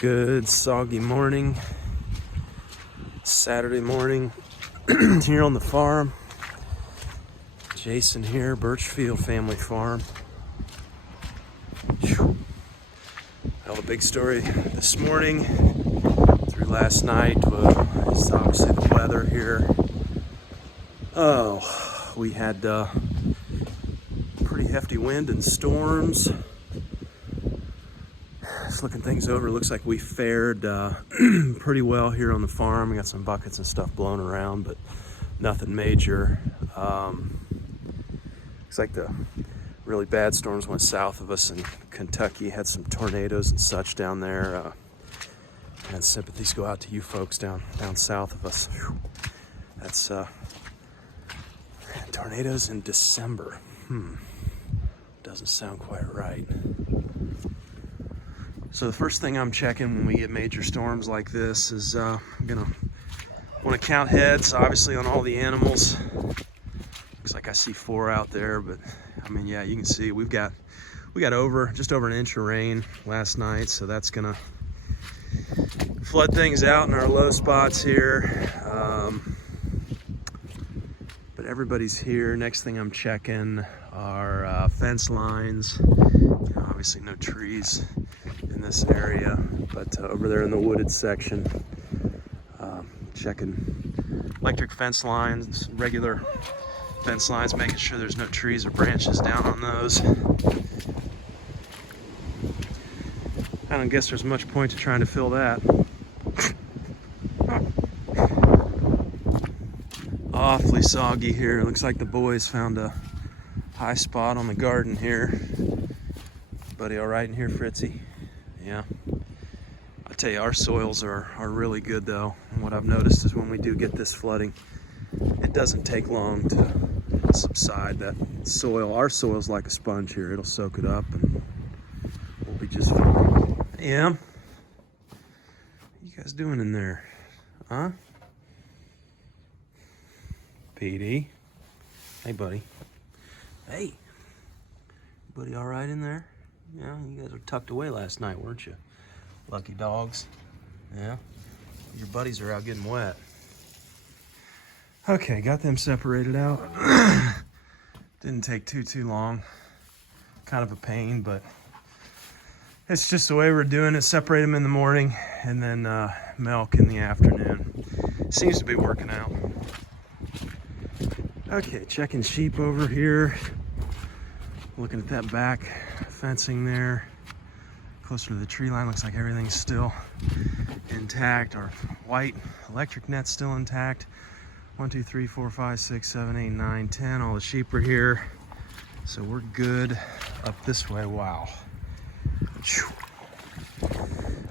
Good soggy morning, Saturday morning here on the farm. Jason here, Birchfield Family Farm. Hell of a big story this morning through last night. It's obviously the weather here. Oh, we had pretty hefty wind and storms. Just looking things over, looks like we fared pretty well here on the farm. We got some buckets and stuff blown around, but nothing major. Looks like the really bad storms went south of us in Kentucky, had some tornadoes and such down there. And sympathies go out to you folks down south of us. Whew. That's tornadoes in December. Doesn't sound quite right. So the first thing I'm checking when we get major storms like this is I'm gonna want to count heads, obviously, on all the animals. Looks like I see 4 out there, but I mean, yeah, you can see we got just over an inch of rain last night, so that's gonna flood things out in our low spots here. But everybody's here. Next thing I'm checking are fence lines. Obviously no trees in this area, but over there in the wooded section, checking electric fence lines, regular fence lines, making sure there's no trees or branches down on those. I don't guess there's much point to trying to fill that. Awfully soggy here. Looks like the boys found a high spot on the garden here. Buddy all right in here, Fritzy? Yeah. I tell you, our soils are really good though. And what I've noticed is when we do get this flooding, it doesn't take long to subside. That soil, our soil's like a sponge here. It'll soak it up and we'll be just fine. Yeah. What you guys doing in there? Huh? PD. Hey, buddy. Hey. Buddy all right in there? Yeah, you guys were tucked away last night, weren't you? Lucky dogs. Yeah. Your buddies are out getting wet. Okay, got them separated out. Didn't take too long. Kind of a pain, but it's just the way we're doing it. Separate them in the morning and then milk in the afternoon. Seems to be working out. Okay, checking sheep over here. Looking at that back fencing there. Closer to the tree line, looks like everything's still intact. Our white electric net's still intact. 1, 2, 3, 4, 5, 6, 7, 8, 9, 10. All the sheep are here. So we're good up this way. Wow.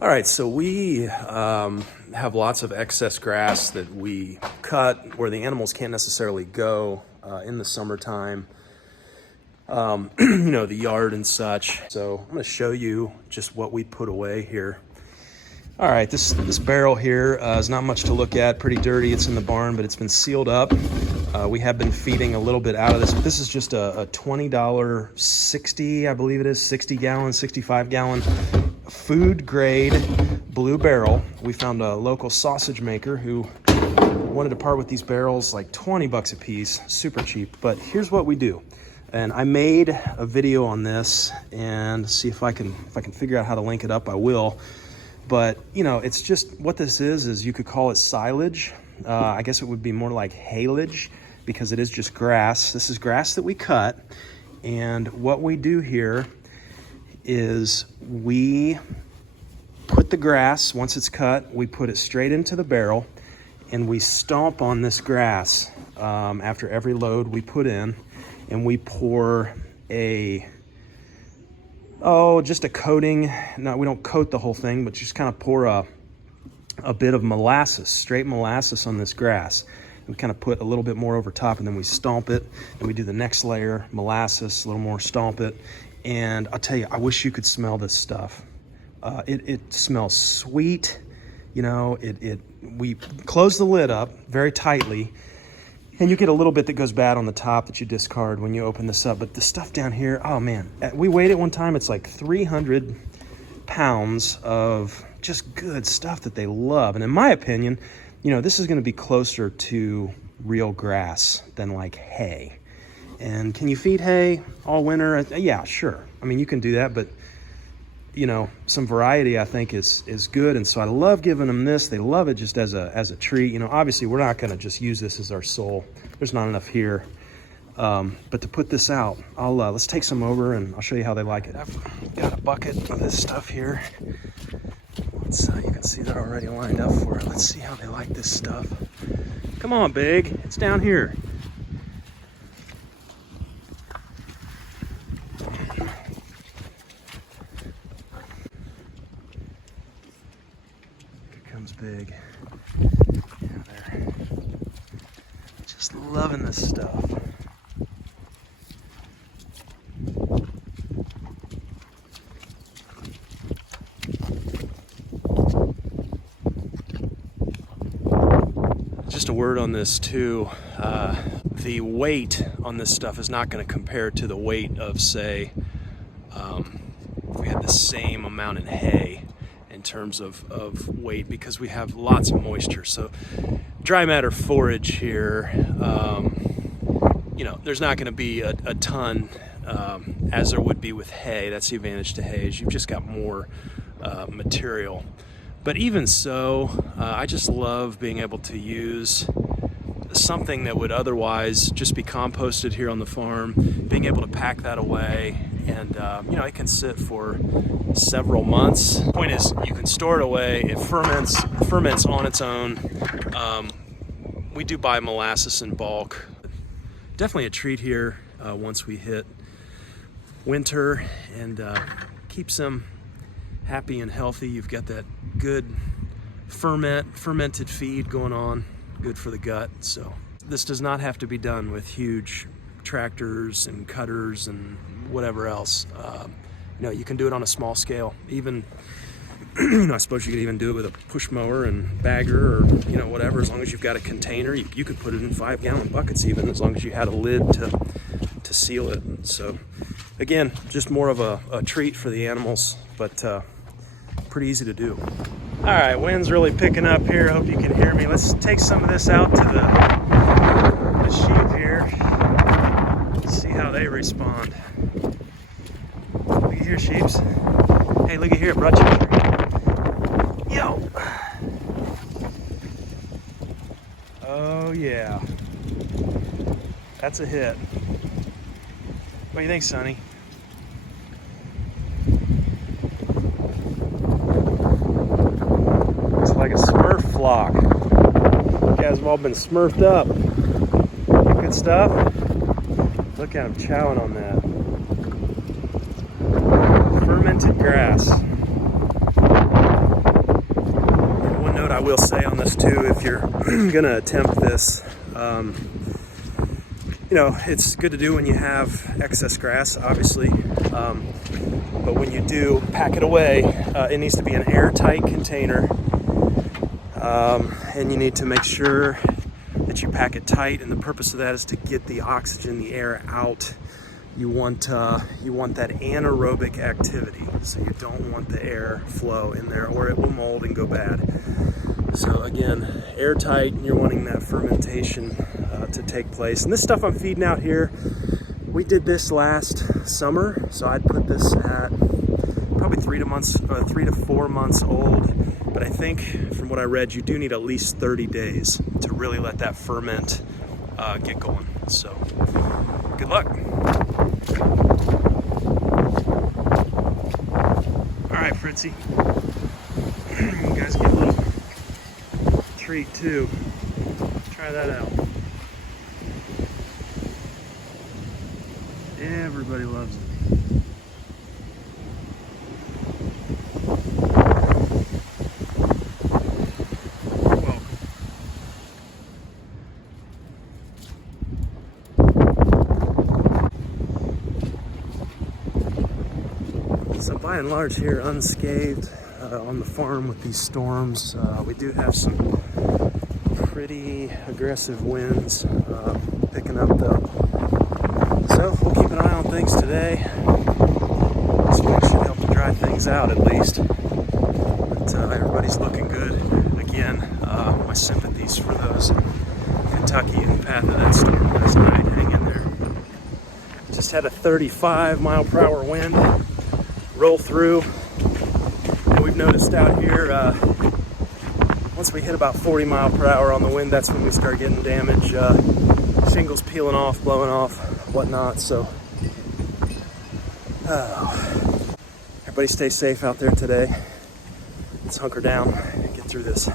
All right, so we have lots of excess grass that we cut where the animals can't necessarily go in the summertime. You know, the yard and such. So I'm going to show you just what we put away here. All right, this barrel here is not much to look at. Pretty dirty. It's in the barn, but it's been sealed up. We have been feeding a little bit out of this. This is just a $20, 60, I believe it is, 60 gallon, 65 gallon food grade blue barrel. We found a local sausage maker who wanted to part with these barrels like 20 bucks a piece, super cheap. But here's what we do. And I made a video on this, and see if I can figure out how to link it up, I will. But you know, it's just what this is you could call it silage. I guess it would be more like haylage because it is just grass. This is grass that we cut, and what we do here is we put the grass, once it's cut, we put it straight into the barrel, and we stomp on this grass after every load we put in. And we pour just a coating. No, we don't coat the whole thing, but just kind of pour a bit of molasses, straight molasses on this grass. We kind of put a little bit more over top, and then we stomp it, and we do the next layer, molasses, a little more, stomp it. And I'll tell you, I wish you could smell this stuff. It smells sweet. You know, we close the lid up very tightly, and you get a little bit that goes bad on the top that you discard when you open this up. But the stuff down here, oh man, we weighed it one time. It's like 300 pounds of just good stuff that they love. And in my opinion, you know, this is going to be closer to real grass than like hay. And can you feed hay all winter? Yeah, sure. I mean, you can do that, but you know, some variety I think is good. And so I love giving them this. They love it just as a treat. You know, obviously we're not going to just use this as our sole. There's not enough here. But to put this out, let's take some over and I'll show you how they like it. I've got a bucket of this stuff here. You can see they're already lined up for it. Let's see how they like this stuff. Come on, Big. It's down here. Here comes Big. Yeah, they're just loving this stuff. Just a word on this too, the weight on this stuff is not going to compare to the weight of, say, if we had the same amount in hay in terms of weight, because we have lots of moisture. So dry matter forage here, you know, there's not going to be a ton as there would be with hay. That's the advantage to hay, is you've just got more material. But even so, I just love being able to use something that would otherwise just be composted here on the farm, being able to pack that away, and you know, it can sit for several months. The point is, you can store it away. It ferments on its own. We do buy molasses in bulk. Definitely a treat here once we hit winter, and keeps them happy and healthy. You've got that good fermented feed going on, good for the gut. So this does not have to be done with huge tractors and cutters and whatever else. You know, you can do it on a small scale. Even, you know, I suppose you could even do it with a push mower and bagger, or you know, whatever. As long as you've got a container, you could put it in 5-gallon buckets, even as long as you had a lid to seal it. So again, just more of a treat for the animals, but pretty easy to do. All right, wind's really picking up here. Hope you can hear me. Let's take some of this out to the sheep here. See how they respond. Look at here, sheeps. Hey, look at here, brought you. Yo. Oh yeah. That's a hit. What do you think, Sonny? Like a Smurf flock. You guys have all been smurfed up. Good stuff. Look at them chowing on that. Fermented grass. One note I will say on this too, if you're gonna attempt this, you know, it's good to do when you have excess grass, obviously. But when you do pack it away, it needs to be an airtight container. And you need to make sure that you pack it tight, and the purpose of that is to get the oxygen, the air out. You want that anaerobic activity, so you don't want the air flow in there, or it will mold and go bad. So again, airtight, and you're wanting that fermentation to take place. And this stuff I'm feeding out here, we did this last summer, so I'd put this at probably 3 to 4 months old. But I think from what I read, you do need at least 30 days to really let that ferment get going. So good luck. All right, Fritzy. You guys get a little treat too. Try that out. Everybody loves it. So by and large here, unscathed on the farm with these storms. We do have some pretty aggressive winds picking up though. So we'll keep an eye on things today. This week should help to dry things out at least. But everybody's looking good. Again, my sympathies for those in Kentucky in the path of that storm last night. Hang in there. Just had a 35 mile per hour wind roll through. And we've noticed out here, once we hit about 40 mile per hour on the wind, that's when we start getting damage. Shingles peeling off, blowing off, whatnot. So, everybody stay safe out there today. Let's hunker down and get through this.